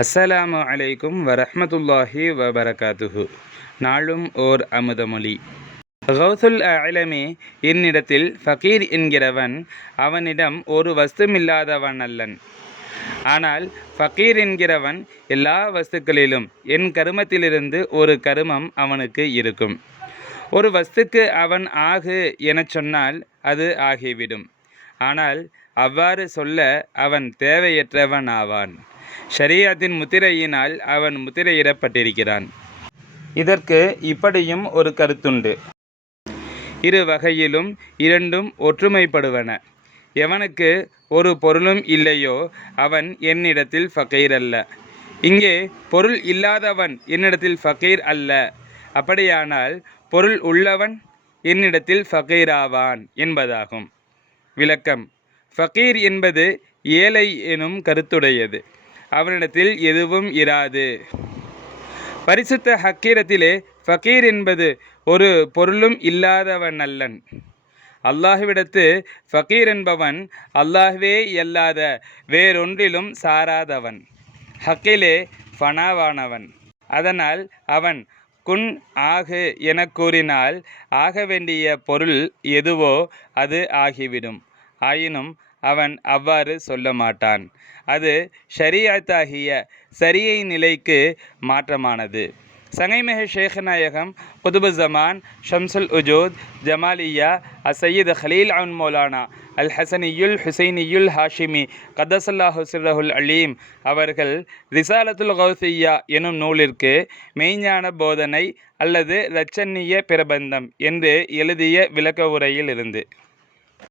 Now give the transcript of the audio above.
அஸ்ஸலாமு அலைக்கும் வரஹ்மத்துல்லாஹி வபரகாத்துஹு. நாளும் ஓர் அமுதமொழி. கௌசுல் அலமே, என்னிடத்தில் ஃபகீர் என்கிறவன் அவனிடம் ஒரு வஸ்துமில்லாதவன் அல்லன். ஆனால் ஃபகீர் என்கிறவன் எல்லா வஸ்துக்களிலும் என் கருமத்திலிருந்து ஒரு கருமம் அவனுக்கு இருக்கும். ஒரு வஸ்துக்கு அவன் ஆகு எனச் சொன்னால் அது ஆகிவிடும். ஆனால் அவ்வாறு சொல்ல அவன் தேவையற்றவன் ஆவான். ஷரீஅத்தின் முத்திரையினால் அவன் முத்திரையிடப்பட்டிருக்கிறான். இதற்கு இப்படியும் ஒரு கருத்துண்டு. இரு வகையிலும் இரண்டும் ஒற்றுமைப்படுவன. எவனுக்கு ஒரு பொருளும் இல்லையோ அவன் என்னிடத்தில் ஃபகீர் அல்ல. இங்கே பொருள் இல்லாதவன் என்னிடத்தில் ஃபகீர் அல்ல. அப்படியானால் பொருள் உள்ளவன் என்னிடத்தில் ஃபகீராவான் என்பதாகும். விளக்கம்: ஃபகீர் என்பது ஏழை எனும் கருத்துடையது. அவனிடத்தில் எதுவும் இராது. பரிசுத்த ஹக்கீரத்திலே ஃபகீர் என்பது ஒரு பொருளும் இல்லாதவன் அல்லன். அல்லாஹ்விடத்து ஃபகீர் என்பவன் அல்லாஹ்வே அல்லாத வேறொன்றிலும் சாராதவன். ஹக்கிலே ஃபனாவானவன். அதனால் அவன் குன் ஆகு எனக் கூறினால் ஆக வேண்டிய பொருள் எதுவோ அது ஆகிவிடும். ஆயினும் அவன் அவ்வாறு சொல்ல மாட்டான். அது ஷரீஅத்தாகிய சரியை நிலைக்கு மாற்றமானது. சங்கைமிகு ஷேக் நாயகம் குதுபுஸ்ஸமான் ஷம்சுல் உஜூத் ஜமாலியா அசையீத் ஹலீல் அன் மௌலானா அல் ஹசனியுல் ஹுசைனியுல் ஹாஷிமி கத்தஸல்லாஹு சிர்ரஹுல் அலீம் அவர்கள் ரிசாலத்துல் கௌசிய்யா எனும் நூலிற்கு மெய்ஞான போதனை அல்லது இரட்சணிய பிரபந்தம் என்று எழுதிய விளக்க உரையில் இருந்து